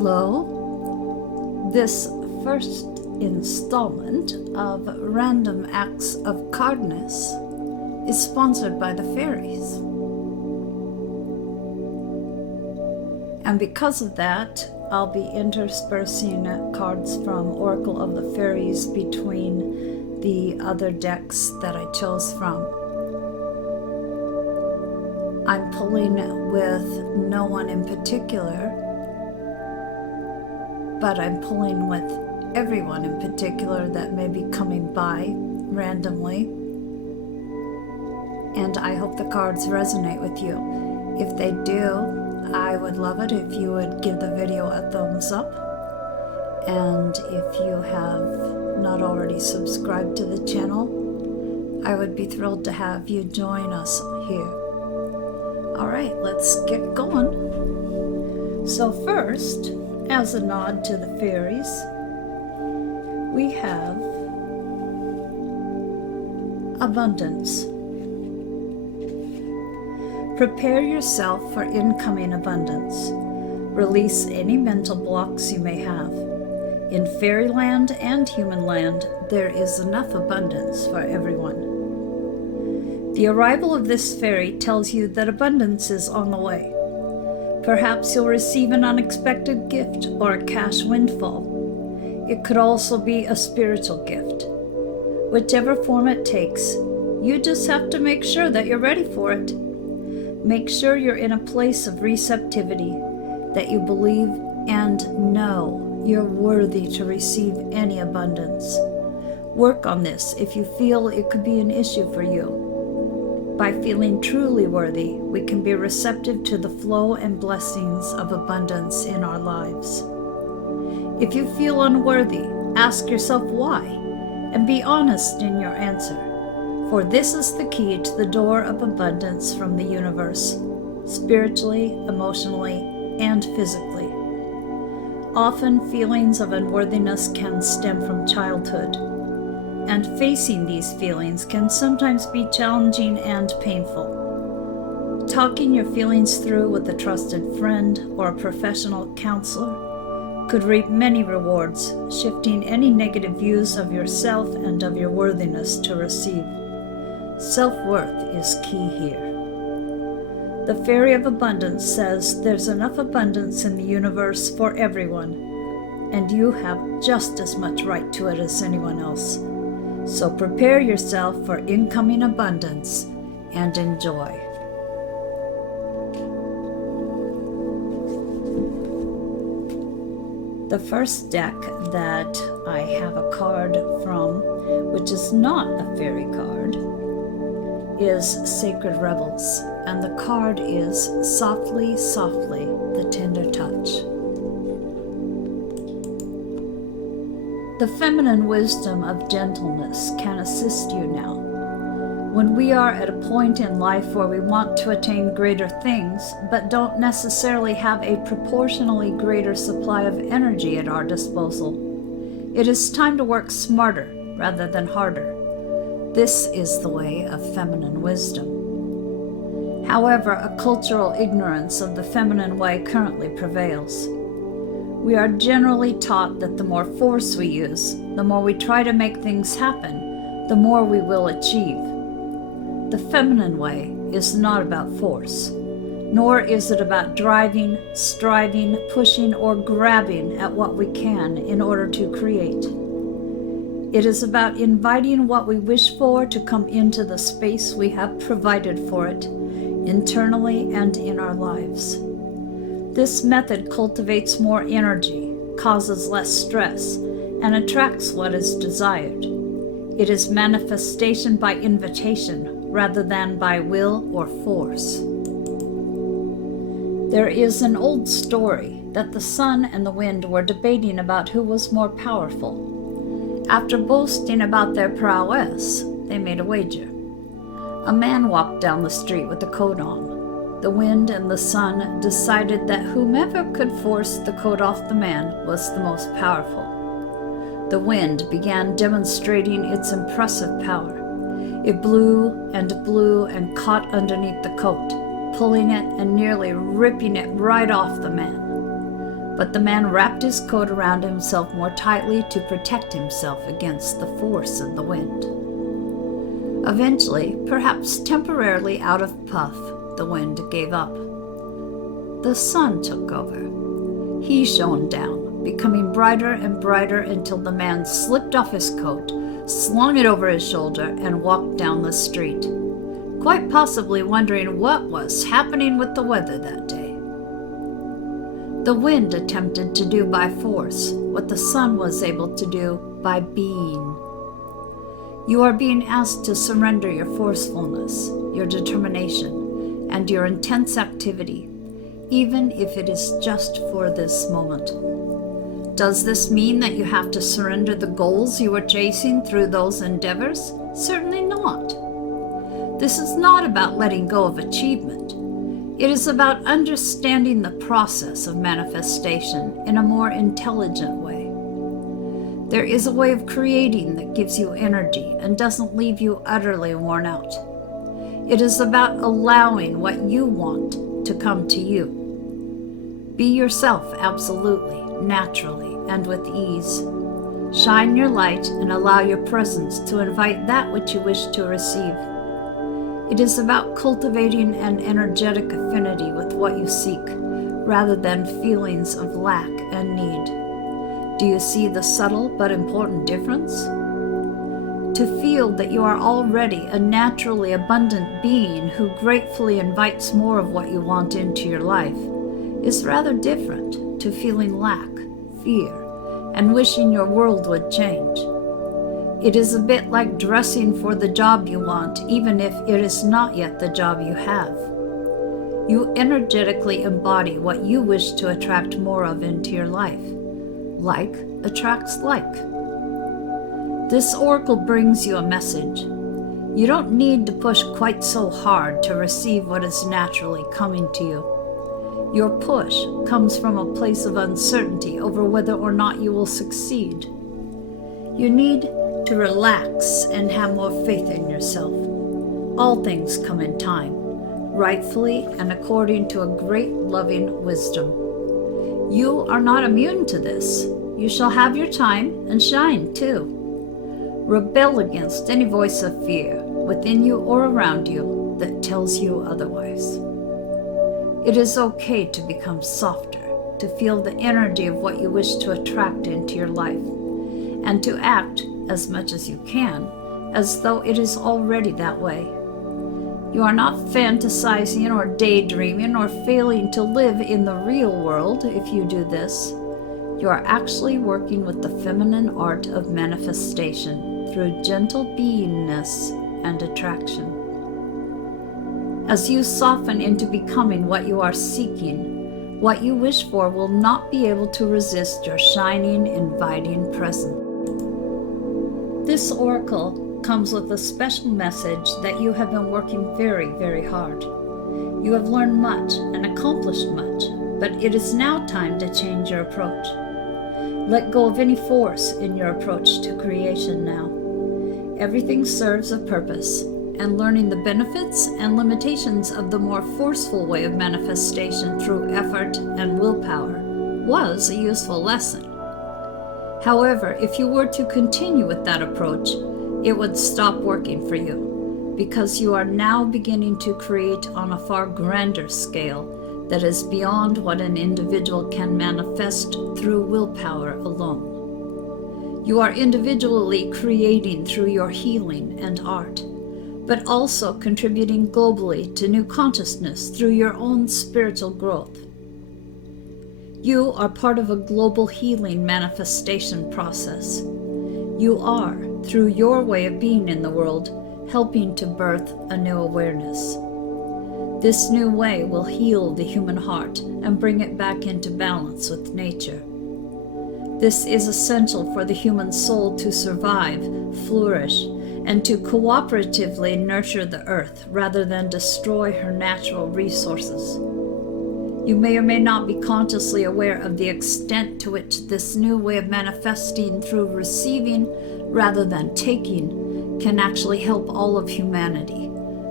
Hello. This first installment of Random Acts of Cardness is sponsored by the fairies. And because of that, I'll be interspersing cards from Oracle of the Fairies between the other decks that I chose from. I'm pulling with no one in particular, but I'm pulling with everyone in particular that may be coming by randomly. And I hope the cards resonate with you. If they do, I would love it if you would give the video a thumbs up. And if you have not already subscribed to the channel, I would be thrilled to have you join us here. All right, let's get going. So first, as a nod to the fairies, we have abundance. Prepare yourself for incoming abundance. Release any mental blocks you may have. In fairyland and human land, there is enough abundance for everyone. The arrival of this fairy tells you that abundance is on the way. Perhaps you'll receive an unexpected gift or a cash windfall. It could also be a spiritual gift. Whichever form it takes, you just have to make sure that you're ready for it. Make sure you're in a place of receptivity, that you believe and know you're worthy to receive any abundance. Work on this if you feel it could be an issue for you. By feeling truly worthy, we can be receptive to the flow and blessings of abundance in our lives. If you feel unworthy, ask yourself why, and be honest in your answer, for this is the key to the door of abundance from the universe, spiritually, emotionally, and physically. Often, feelings of unworthiness can stem from childhood, and facing these feelings can sometimes be challenging and painful. Talking your feelings through with a trusted friend or a professional counselor could reap many rewards, shifting any negative views of yourself and of your worthiness to receive. Self-worth is key here. The Fairy of Abundance says there's enough abundance in the universe for everyone, and you have just as much right to it as anyone else. So prepare yourself for incoming abundance and enjoy. The first deck that I have a card from, which is not a fairy card, is Sacred Revels, and the card is Softly, Softly, the Tender Touch. The feminine wisdom of gentleness can assist you now. When we are at a point in life where we want to attain greater things, but don't necessarily have a proportionally greater supply of energy at our disposal, it is time to work smarter rather than harder. This is the way of feminine wisdom. However, a cultural ignorance of the feminine way currently prevails. We are generally taught that the more force we use, the more we try to make things happen, the more we will achieve. The feminine way is not about force, nor is it about driving, striving, pushing, or grabbing at what we can in order to create. It is about inviting what we wish for to come into the space we have provided for it, internally and in our lives. This method cultivates more energy, causes less stress, and attracts what is desired. It is manifestation by invitation rather than by will or force. There is an old story that the sun and the wind were debating about who was more powerful. After boasting about their prowess, they made a wager. A man walked down the street with a coat on. The wind and the sun decided that whomever could force the coat off the man was the most powerful. The wind began demonstrating its impressive power. It blew and caught underneath the coat, pulling it and nearly ripping it right off the man. but the man wrapped his coat around himself more tightly to protect himself against the force of the wind. Eventually, perhaps temporarily out of puff, the wind gave up. The sun took over. He shone down, becoming brighter and brighter until the man slipped off his coat, slung it over his shoulder, and walked down the street, quite possibly wondering what was happening with the weather that day. The wind attempted to do by force what the sun was able to do by being. You are being asked to surrender your forcefulness, your determination, and your intense activity, even if it is just for this moment. Does this mean that you have to surrender the goals you were chasing through those endeavors? Certainly not. This is not about letting go of achievement. It is about understanding the process of manifestation in a more intelligent way. There is a way of creating that gives you energy and doesn't leave you utterly worn out. It is about allowing what you want to come to you. Be yourself absolutely, naturally, and with ease. Shine your light and allow your presence to invite that which you wish to receive. It is about cultivating an energetic affinity with what you seek, rather than feelings of lack and need. Do you see the subtle but important difference? To feel that you are already a naturally abundant being who gratefully invites more of what you want into your life is rather different to feeling lack, fear, and wishing your world would change. It is a bit like dressing for the job you want, even if it is not yet the job you have. You energetically embody what you wish to attract more of into your life. Like attracts like. This oracle brings you a message. You don't need to push quite so hard to receive what is naturally coming to you. Your push comes from a place of uncertainty over whether or not you will succeed. You need to relax and have more faith in yourself. All things come in time, rightfully and according to a great loving wisdom. You are not immune to this. You shall have your time and shine too. Rebel against any voice of fear within you or around you that tells you otherwise. It is okay to become softer, to feel the energy of what you wish to attract into your life, and to act as much as you can, as though it is already that way. You are not fantasizing or daydreaming or failing to live in the real world if you do this. You are actually working with the feminine art of manifestation through gentle beingness and attraction. As you soften into becoming what you are seeking, what you wish for will not be able to resist your shining, inviting presence. This oracle comes with a special message that you have been working very, very hard. You have learned much and accomplished much, but it is now time to change your approach. Let go of any force in your approach to creation now. Everything serves a purpose, and learning the benefits and limitations of the more forceful way of manifestation through effort and willpower was a useful lesson. However, if you were to continue with that approach, it would stop working for you, because you are now beginning to create on a far grander scale that is beyond what an individual can manifest through willpower alone. You are individually creating through your healing and art, but also contributing globally to new consciousness through your own spiritual growth. You are part of a global healing manifestation process. You are, through your way of being in the world, helping to birth a new awareness. This new way will heal the human heart and bring it back into balance with nature. This is essential for the human soul to survive, flourish, and to cooperatively nurture the earth rather than destroy her natural resources. You may or may not be consciously aware of the extent to which this new way of manifesting through receiving rather than taking can actually help all of humanity.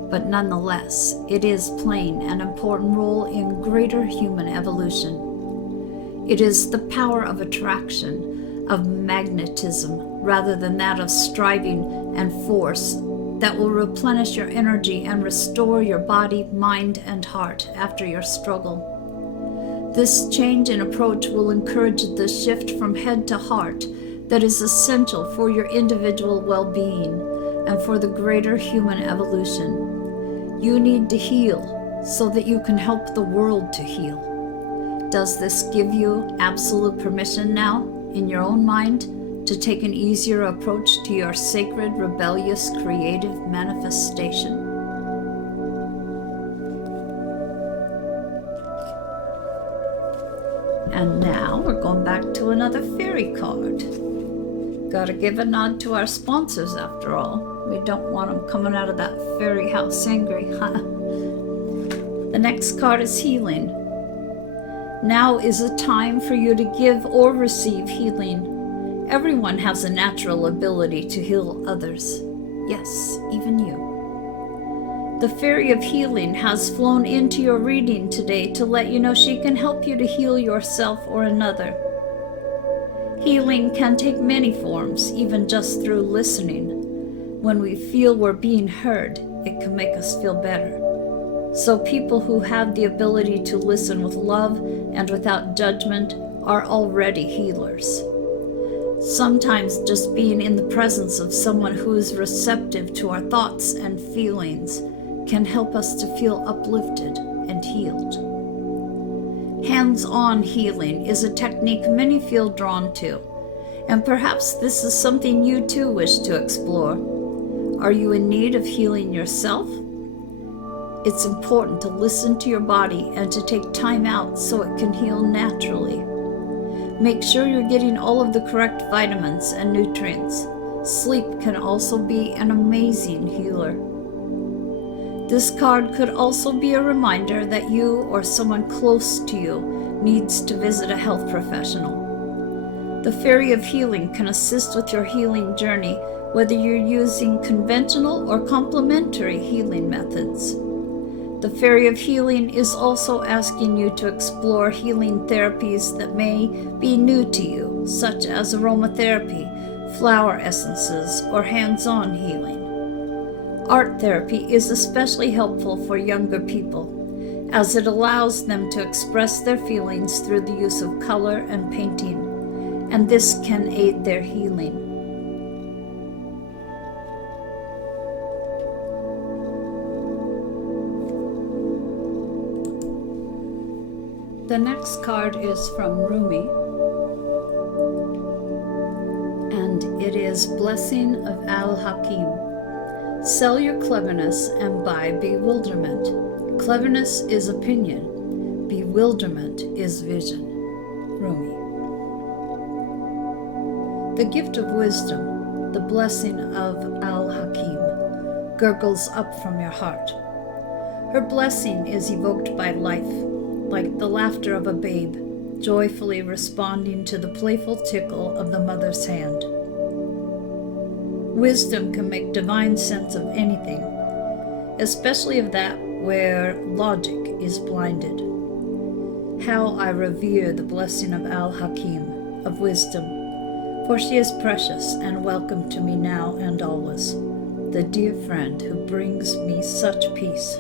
But nonetheless, it is playing an important role in greater human evolution. It is the power of attraction, of magnetism, rather than that of striving and force, that will replenish your energy and restore your body, mind, and heart after your struggle. This change in approach will encourage the shift from head to heart that is essential for your individual well-being and for the greater human evolution. You need to heal so that you can help the world to heal. Does this give you absolute permission now, in your own mind, to take an easier approach to your sacred, rebellious, creative manifestation? And now we're going back to another fairy card. Gotta give a nod to our sponsors after all. We don't want them coming out of that fairy house angry. The next card is healing. Now is a time for you to give or receive healing. Everyone has a natural ability to heal others. Yes, even you. The Fairy of Healing has flown into your reading today to let you know she can help you to heal yourself or another. Healing can take many forms, even just through listening. When we feel we're being heard, it can make us feel better. So people who have the ability to listen with love and without judgment are already healers. Sometimes just being in the presence of someone who is receptive to our thoughts and feelings can help us to feel uplifted and healed. Hands-on healing is a technique many feel drawn to, and perhaps this is something you too wish to explore. Are you in need of healing yourself? It's important to listen to your body and to take time out so it can heal naturally. Make sure you're getting all of the correct vitamins and nutrients. Sleep can also be an amazing healer. This card could also be a reminder that you or someone close to you needs to visit a health professional. The Fairy of Healing can assist with your healing journey, whether you're using conventional or complementary healing methods. The Fairy of Healing is also asking you to explore healing therapies that may be new to you, such as aromatherapy, flower essences, or hands-on healing. Art therapy is especially helpful for younger people, as it allows them to express their feelings through the use of color and painting, and this can aid their healing. The next card is from Rumi, and it is Blessing of Al-Hakim. Sell your cleverness and buy bewilderment. Cleverness is opinion. Bewilderment is vision. Rumi. The gift of wisdom, the blessing of Al-Hakim, gurgles up from your heart. Her blessing is evoked by life, like the laughter of a babe, joyfully responding to the playful tickle of the mother's hand. Wisdom can make divine sense of anything, especially of that where logic is blinded. How I revere the blessing of Al-Hakim, of wisdom, for she is precious and welcome to me now and always, the dear friend who brings me such peace.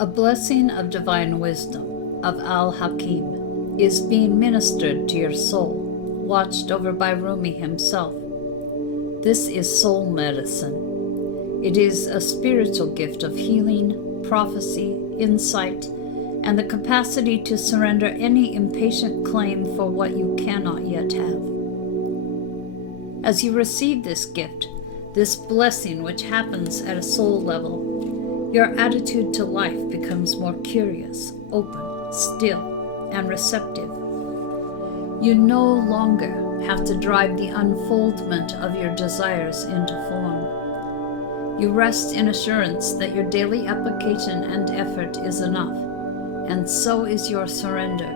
A blessing of divine wisdom of Al-Hakim is being ministered to your soul, watched over by Rumi himself. This is soul medicine. It is a spiritual gift of healing, prophecy, insight, and the capacity to surrender any impatient claim for what you cannot yet have. As you receive this gift, this blessing which happens at a soul level, your attitude to life becomes more curious, open, still, and receptive. You no longer have to drive the unfoldment of your desires into form. You rest in assurance that your daily application and effort is enough, and so is your surrender.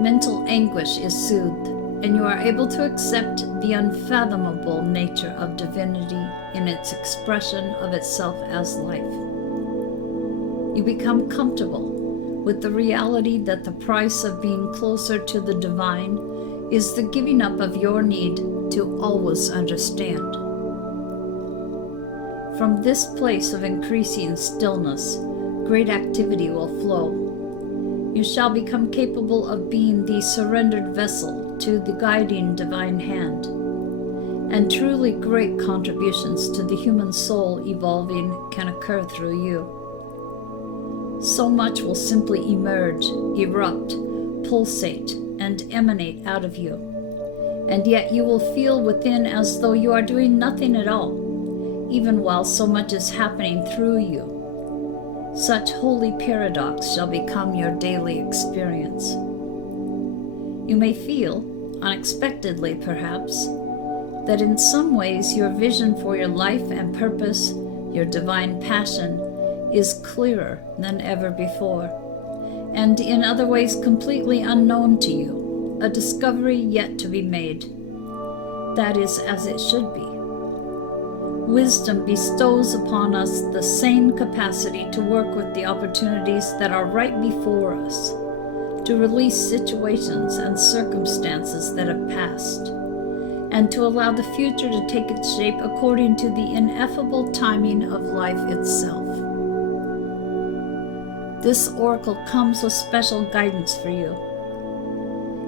Mental anguish is soothed, and you are able to accept the unfathomable nature of divinity in its expression of itself as life. You become comfortable with the reality that the price of being closer to the divine is the giving up of your need to always understand. From this place of increasing stillness, great activity will flow. You shall become capable of being the surrendered vessel to the guiding divine hand, and truly great contributions to the human soul evolving can occur through you. So much will simply emerge, erupt, pulsate, and emanate out of you, and yet you will feel within as though you are doing nothing at all, even while so much is happening through you. Such holy paradox shall become your daily experience. You may feel, unexpectedly perhaps, that in some ways your vision for your life and purpose, your divine passion, is clearer than ever before, and in other ways completely unknown to you, a discovery yet to be made. That is as it should be. Wisdom bestows upon us the sane capacity to work with the opportunities that are right before us, to release situations and circumstances that have passed, and to allow the future to take its shape according to the ineffable timing of life itself. This oracle comes with special guidance for you.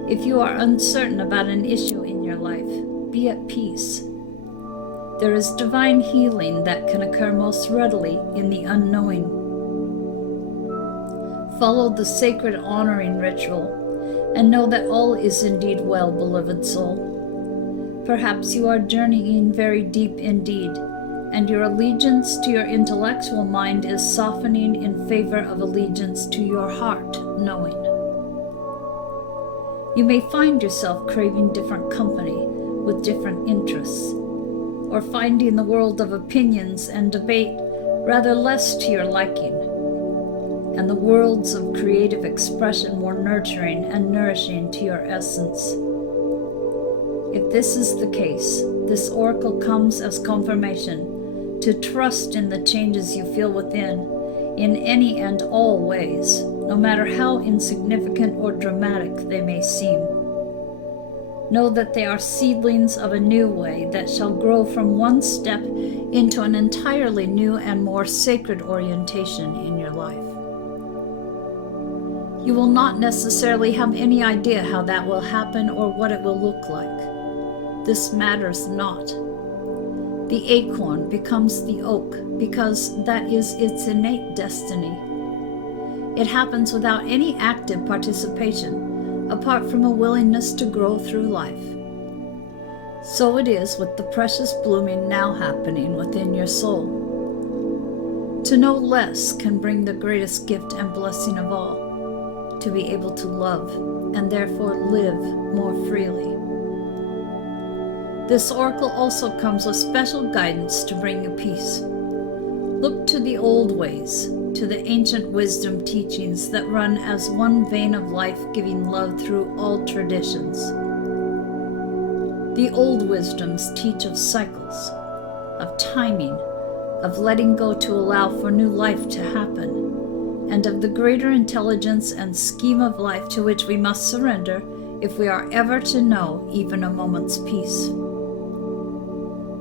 If you are uncertain about an issue in your life, be at peace. There is divine healing that can occur most readily in the unknowing. Follow the sacred honoring ritual and know that all is indeed well, beloved soul. Perhaps you are journeying very deep indeed, and your allegiance to your intellectual mind is softening in favor of allegiance to your heart knowing. You may find yourself craving different company with different interests, or finding the world of opinions and debate rather less to your liking, and the worlds of creative expression more nurturing and nourishing to your essence. If this is the case, this oracle comes as confirmation to trust in the changes you feel within, in any and all ways, no matter how insignificant or dramatic they may seem. Know that they are seedlings of a new way that shall grow from one step into an entirely new and more sacred orientation in your life. You will not necessarily have any idea how that will happen or what it will look like. This matters not. The acorn becomes the oak because that is its innate destiny. It happens without any active participation, apart from a willingness to grow through life. So it is with the precious blooming now happening within your soul. To know less can bring the greatest gift and blessing of all, to be able to love and therefore live more freely. This oracle also comes with special guidance to bring you peace. Look to the old ways, to the ancient wisdom teachings that run as one vein of life giving love through all traditions. The old wisdoms teach of cycles, of timing, of letting go to allow for new life to happen, and of the greater intelligence and scheme of life to which we must surrender if we are ever to know even a moment's peace.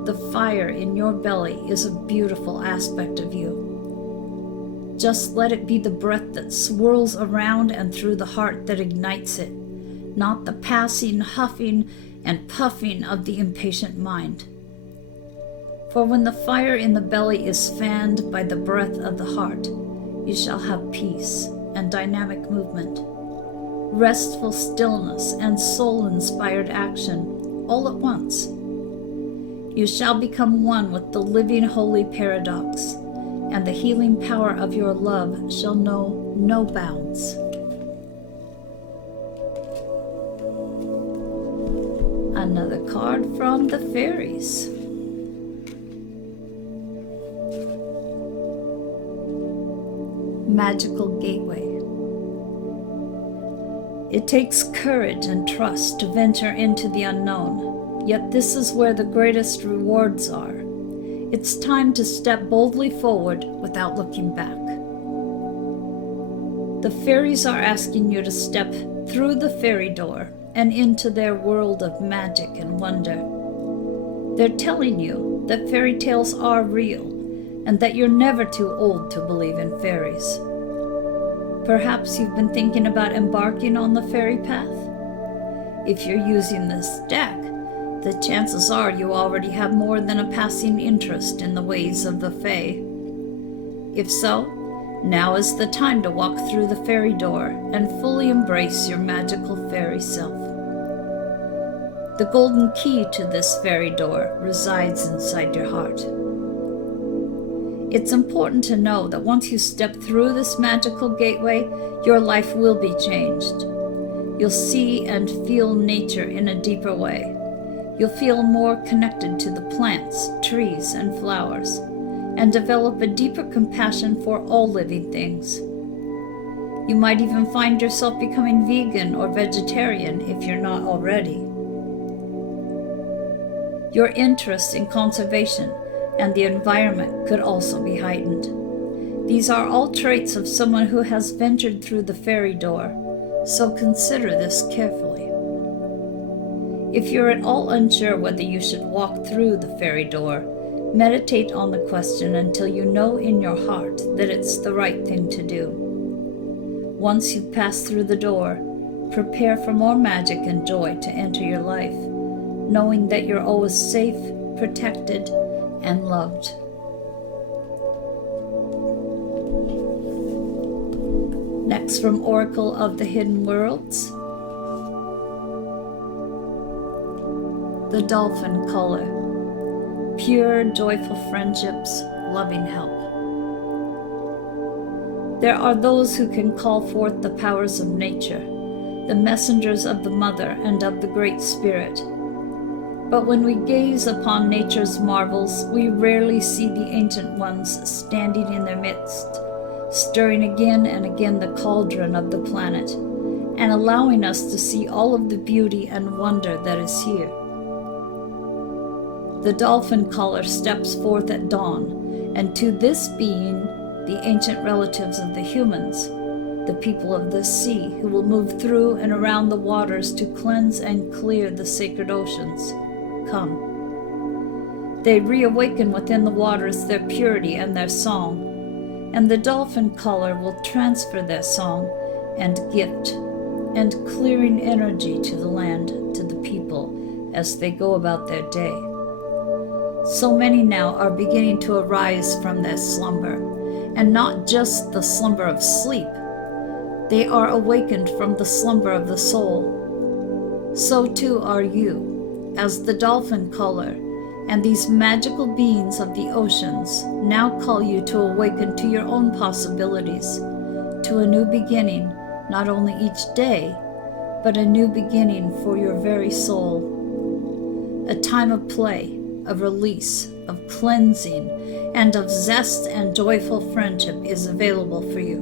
The fire in your belly is a beautiful aspect of you. Just let it be the breath that swirls around and through the heart that ignites it, not the passing huffing and puffing of the impatient mind. For when the fire in the belly is fanned by the breath of the heart, you shall have peace and dynamic movement, restful stillness and soul-inspired action, all at once. You shall become one with the living holy paradox, and the healing power of your love shall know no bounds. Another card from the fairies. Magical Gateway. It takes courage and trust to venture into the unknown, yet this is where the greatest rewards are. It's time to step boldly forward without looking back. The fairies are asking you to step through the fairy door and into their world of magic and wonder. They're telling you that fairy tales are real and that you're never too old to believe in fairies. Perhaps you've been thinking about embarking on the fairy path? If you're using this deck, the chances are you already have more than a passing interest in the ways of the fae. If so, now is the time to walk through the fairy door and fully embrace your magical fairy self. The golden key to this fairy door resides inside your heart. It's important to know that once you step through this magical gateway, your life will be changed. You'll see and feel nature in a deeper way. You'll feel more connected to the plants, trees, and flowers, and develop a deeper compassion for all living things. You might even find yourself becoming vegan or vegetarian if you're not already. Your interest in conservation and the environment could also be heightened. These are all traits of someone who has ventured through the fairy door, so consider this carefully. If you're at all unsure whether you should walk through the fairy door, meditate on the question until you know in your heart that it's the right thing to do. Once you've passed through the door, prepare for more magic and joy to enter your life, knowing that you're always safe, protected, and loved. Next, from Oracle of the Hidden Worlds, the Dolphin Color. Pure, joyful friendships, loving help. There are those who can call forth the powers of nature, the messengers of the Mother and of the Great Spirit. But when we gaze upon nature's marvels, we rarely see the ancient ones standing in their midst, stirring again and again the cauldron of the planet, and allowing us to see all of the beauty and wonder that is here. The Dolphin Color steps forth at dawn, and to this being, the ancient relatives of the humans, the people of the sea who will move through and around the waters to cleanse and clear the sacred oceans, come. They reawaken within the waters their purity and their song, and the Dolphin Color will transfer their song and gift and clearing energy to the land, to the people, as they go about their day. So many now are beginning to arise from their slumber, and not just the slumber of sleep. They are awakened from the slumber of the soul. So too are you, as the Dolphin Color and these magical beings of the oceans now call you to awaken to your own possibilities, to a new beginning, not only each day, but a new beginning for your very soul. A time of play, of release, of cleansing, and of zest and joyful friendship is available for you.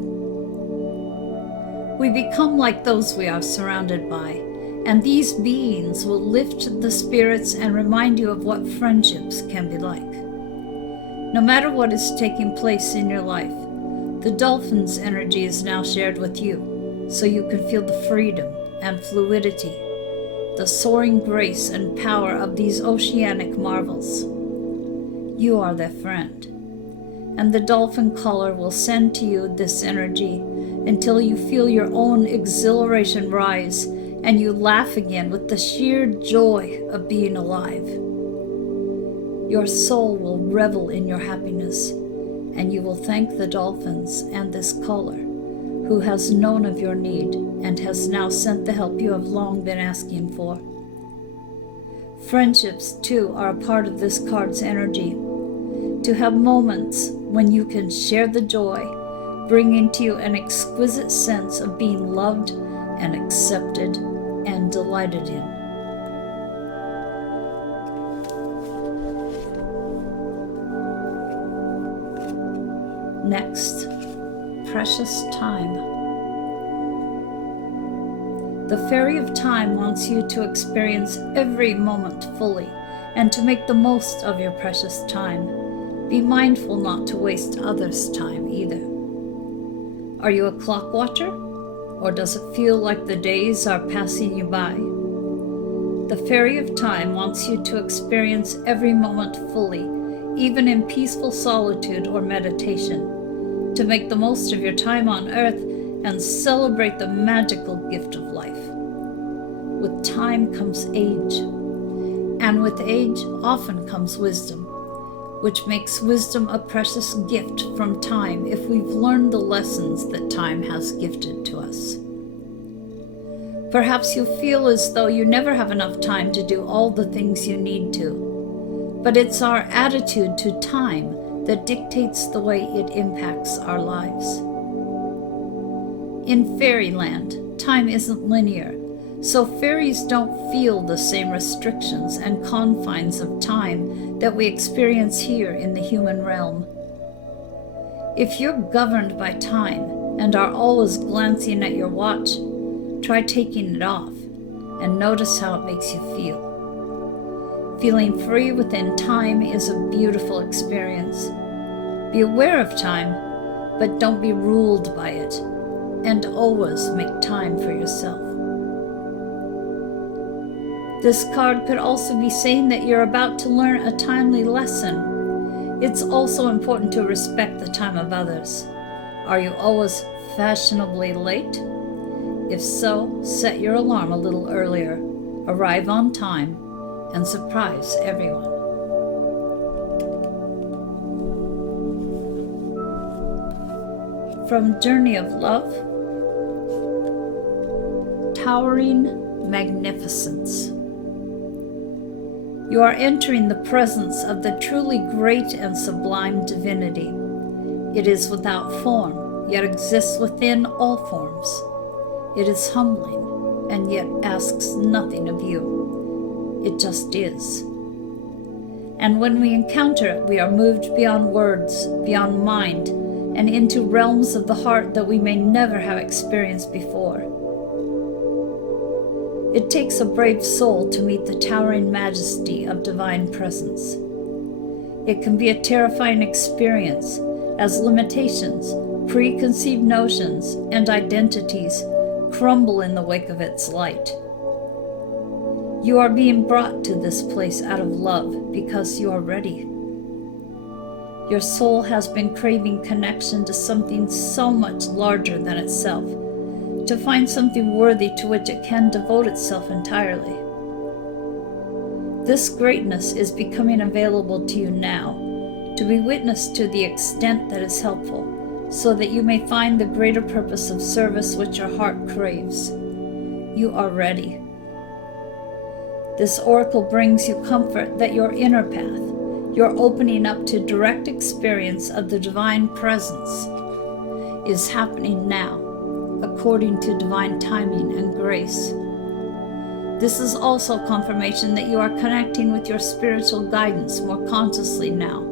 We become like those we are surrounded by, and these beings will lift the spirits and remind you of what friendships can be like. No matter what is taking place in your life, the dolphin's energy is now shared with you, so you can feel the freedom and fluidity, the soaring grace and power of these oceanic marvels. You are their friend, and the Dolphin Color will send to you this energy until you feel your own exhilaration rise and you laugh again with the sheer joy of being alive. Your soul will revel in your happiness, and you will thank the dolphins and this Color, who has known of your need and has now sent the help you have long been asking for. Friendships, too, are a part of this card's energy. To have moments when you can share the joy, bringing to you an exquisite sense of being loved and accepted and delighted in. Next, precious time. The Fairy of Time wants you to experience every moment fully and to make the most of your precious time. Be mindful not to waste others' time either. Are you a clock watcher? Or does it feel like the days are passing you by? The Fairy of Time wants you to experience every moment fully, even in peaceful solitude or meditation, to make the most of your time on earth and celebrate the magical gift of life. With time comes age, and with age often comes wisdom, which makes wisdom a precious gift from time if we've learned the lessons that time has gifted to us. Perhaps you feel as though you never have enough time to do all the things you need to, but it's our attitude to time that dictates the way it impacts our lives. In fairyland, time isn't linear, so fairies don't feel the same restrictions and confines of time that we experience here in the human realm. If you're governed by time and are always glancing at your watch, try taking it off and notice how it makes you feel. Feeling free within time is a beautiful experience. Be aware of time, but don't be ruled by it, and always make time for yourself. This card could also be saying that you're about to learn a timely lesson. It's also important to respect the time of others. Are you always fashionably late? If so, set your alarm a little earlier, arrive on time, and surprise everyone. From Journey of Love, Towering Magnificence. You are entering the presence of the truly great and sublime divinity. It is without form, yet exists within all forms. It is humbling, and yet asks nothing of you. It just is. And when we encounter it, we are moved beyond words, beyond mind, and into realms of the heart that we may never have experienced before. It takes a brave soul to meet the towering majesty of divine presence. It can be a terrifying experience, as limitations, preconceived notions, and identities crumble in the wake of its light. You are being brought to this place out of love because you are ready. Your soul has been craving connection to something so much larger than itself, to find something worthy to which it can devote itself entirely. This greatness is becoming available to you now, to be witnessed to the extent that is helpful, so that you may find the greater purpose of service which your heart craves. You are ready. This oracle brings you comfort that your inner path, your opening up to direct experience of the divine presence, is happening now, according to divine timing and grace. This is also confirmation that you are connecting with your spiritual guidance more consciously now,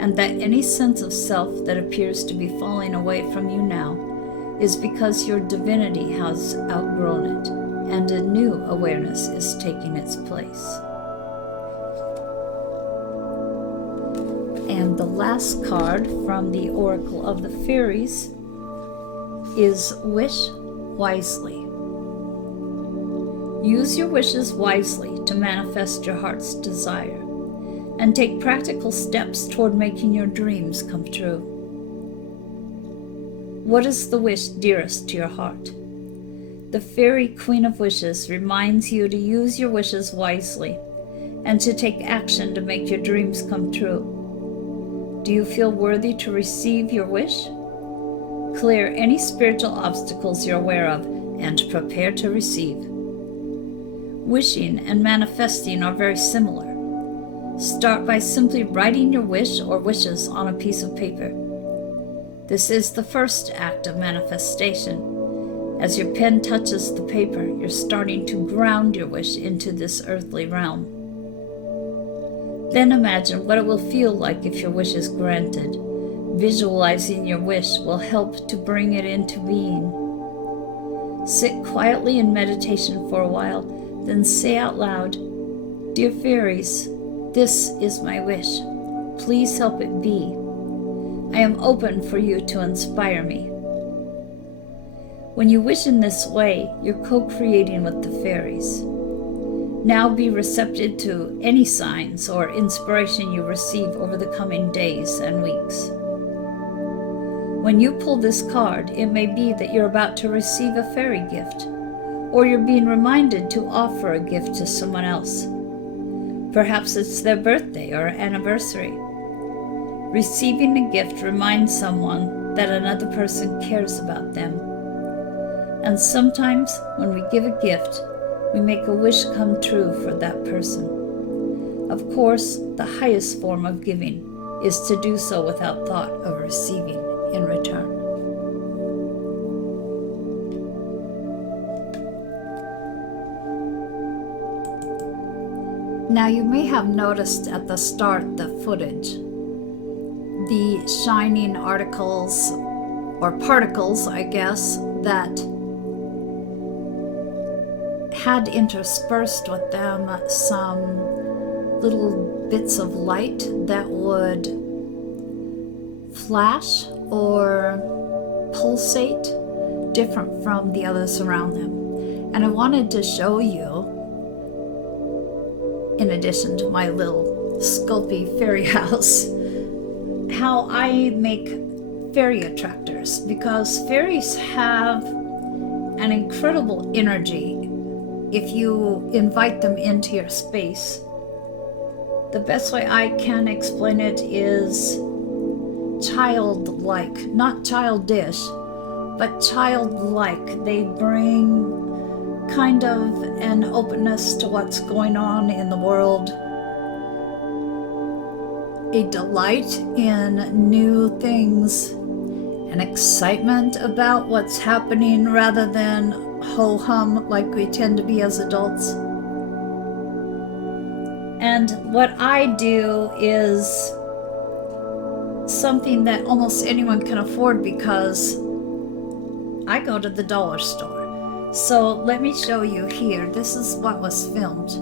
and that any sense of self that appears to be falling away from you now is because your divinity has outgrown it, and a new awareness is taking its place. And the last card from the Oracle of the Fairies is Wish Wisely. Use your wishes wisely to manifest your heart's desire, and take practical steps toward making your dreams come true. What is the wish dearest to your heart? The Fairy Queen of Wishes reminds you to use your wishes wisely and to take action to make your dreams come true. Do you feel worthy to receive your wish? Clear any spiritual obstacles you're aware of and prepare to receive. Wishing and manifesting are very similar. Start by simply writing your wish or wishes on a piece of paper. This is the first act of manifestation. As your pen touches the paper, you're starting to ground your wish into this earthly realm. Then imagine what it will feel like if your wish is granted. Visualizing your wish will help to bring it into being. Sit quietly in meditation for a while, then say out loud, "Dear fairies, this is my wish. Please help it be. I am open for you to inspire me." When you wish in this way, you're co-creating with the fairies. Now be receptive to any signs or inspiration you receive over the coming days and weeks. When you pull this card, it may be that you're about to receive a fairy gift, or you're being reminded to offer a gift to someone else. Perhaps it's their birthday or anniversary. Receiving a gift reminds someone that another person cares about them. And sometimes when we give a gift, we make a wish come true for that person. Of course, the highest form of giving is to do so without thought of receiving in return. Now you may have noticed at the start the footage, the shining articles or particles, I guess, that had interspersed with them some little bits of light that would flash or pulsate different from the others around them. And I wanted to show you, in addition to my little Sculpey fairy house, how I make fairy attractors, because fairies have an incredible energy if you invite them into your space. The best way I can explain it is childlike, not childish, but childlike. They bring kind of an openness to what's going on in the world, a delight in new things, an excitement about what's happening rather than ho-hum like we tend to be as adults. And what I do is something that almost anyone can afford, because I go to the dollar store. So let me show you here. This is what was filmed.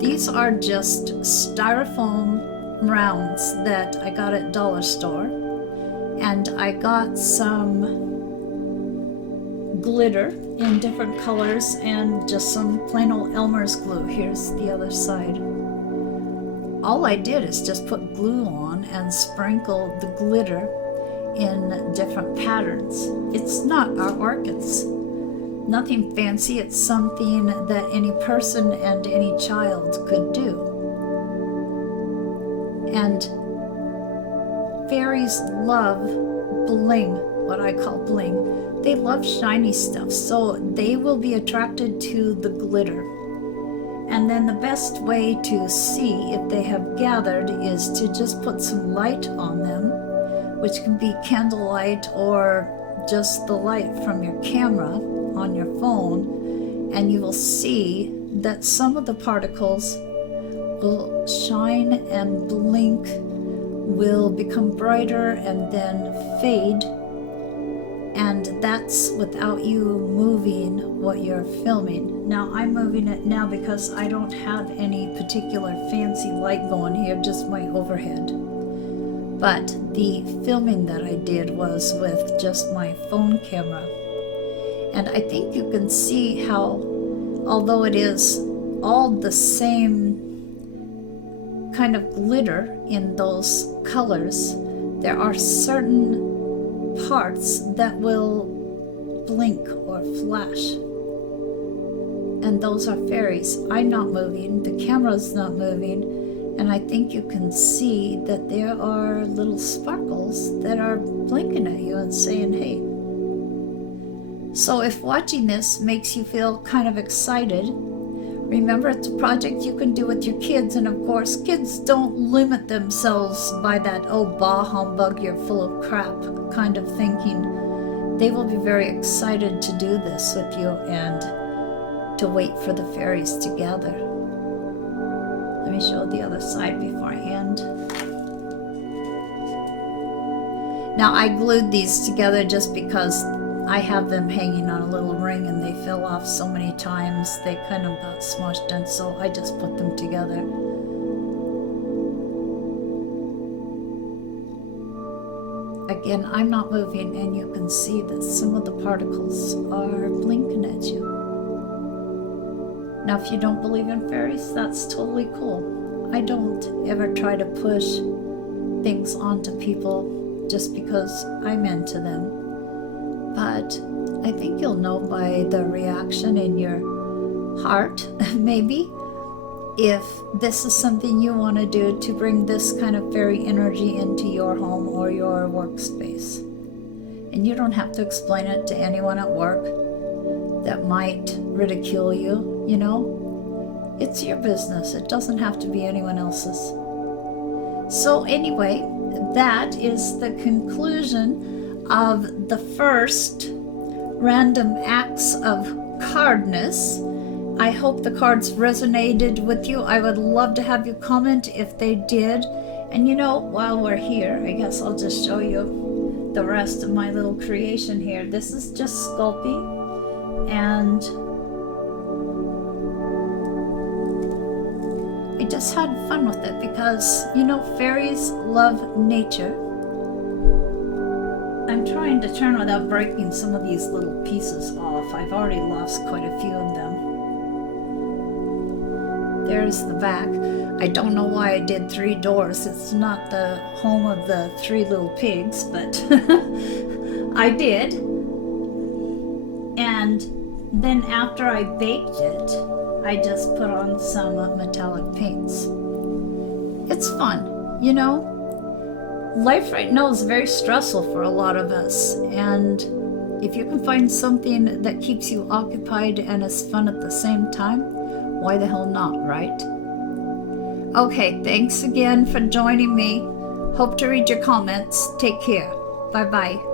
These are just styrofoam rounds that I got at dollar store. And I got some glitter in different colors and just some plain old Elmer's glue. Here's the other side. All I did is just put glue on and sprinkle the glitter in different patterns. It's not artwork, it's nothing fancy. It's something that any person and any child could do. And fairies love bling, what I call bling. They love shiny stuff, so they will be attracted to the glitter. And then the best way to see if they have gathered is to just put some light on them, which can be candlelight or just the light from your camera on your phone, and you will see that some of the particles will shine and blink, will become brighter and then fade. And that's without you moving what you're filming. Now I'm moving it now because I don't have any particular fancy light going here, just my overhead. But the filming that I did was with just my phone camera. And I think you can see how, although it is all the same kind of glitter in those colors, there are certain parts that will blink or flash, and those are fairies. I'm not moving, the camera's not moving, and I think you can see that there are little sparkles that are blinking at you and saying hey. So if watching this makes you feel kind of excited, remember it's a project you can do with your kids. And of course, kids don't limit themselves by that, oh, bah humbug, you're full of crap kind of thinking. They will be very excited to do this with you and to wait for the fairies to gather. Let me show the other side before I end. Now I glued these together just because I have them hanging on a little ring and they fell off so many times they kind of got smushed, and so I just put them together. Again, I'm not moving, and you can see that some of the particles are blinking at you. Now, if you don't believe in fairies, that's totally cool. I don't ever try to push things onto people just because I'm into them. But I think you'll know by the reaction in your heart, maybe, if this is something you want to do to bring this kind of fairy energy into your home or your workspace. And you don't have to explain it to anyone at work that might ridicule you, you know. It's your business. It doesn't have to be anyone else's. So anyway, that is the conclusion of the first random acts of Cardness. I hope the cards resonated with you. I would love to have you comment if they did. And you know, while we're here, I guess I'll just show you the rest of my little creation here. This is just sculpting, and I just had fun with it because, you know, fairies love nature. I'm trying to turn without breaking some of these little pieces off. I've already lost quite a few of them. There's the back. I don't know why I did 3 doors. It's not the home of the 3 little pigs, but I did. And then after I baked it, I just put on some metallic paints. It's fun, you know? Life right now is very stressful for a lot of us, and if you can find something that keeps you occupied and is fun at the same time, why the hell not, right? Okay, thanks again for joining me. Hope to read your comments. Take care. Bye-bye.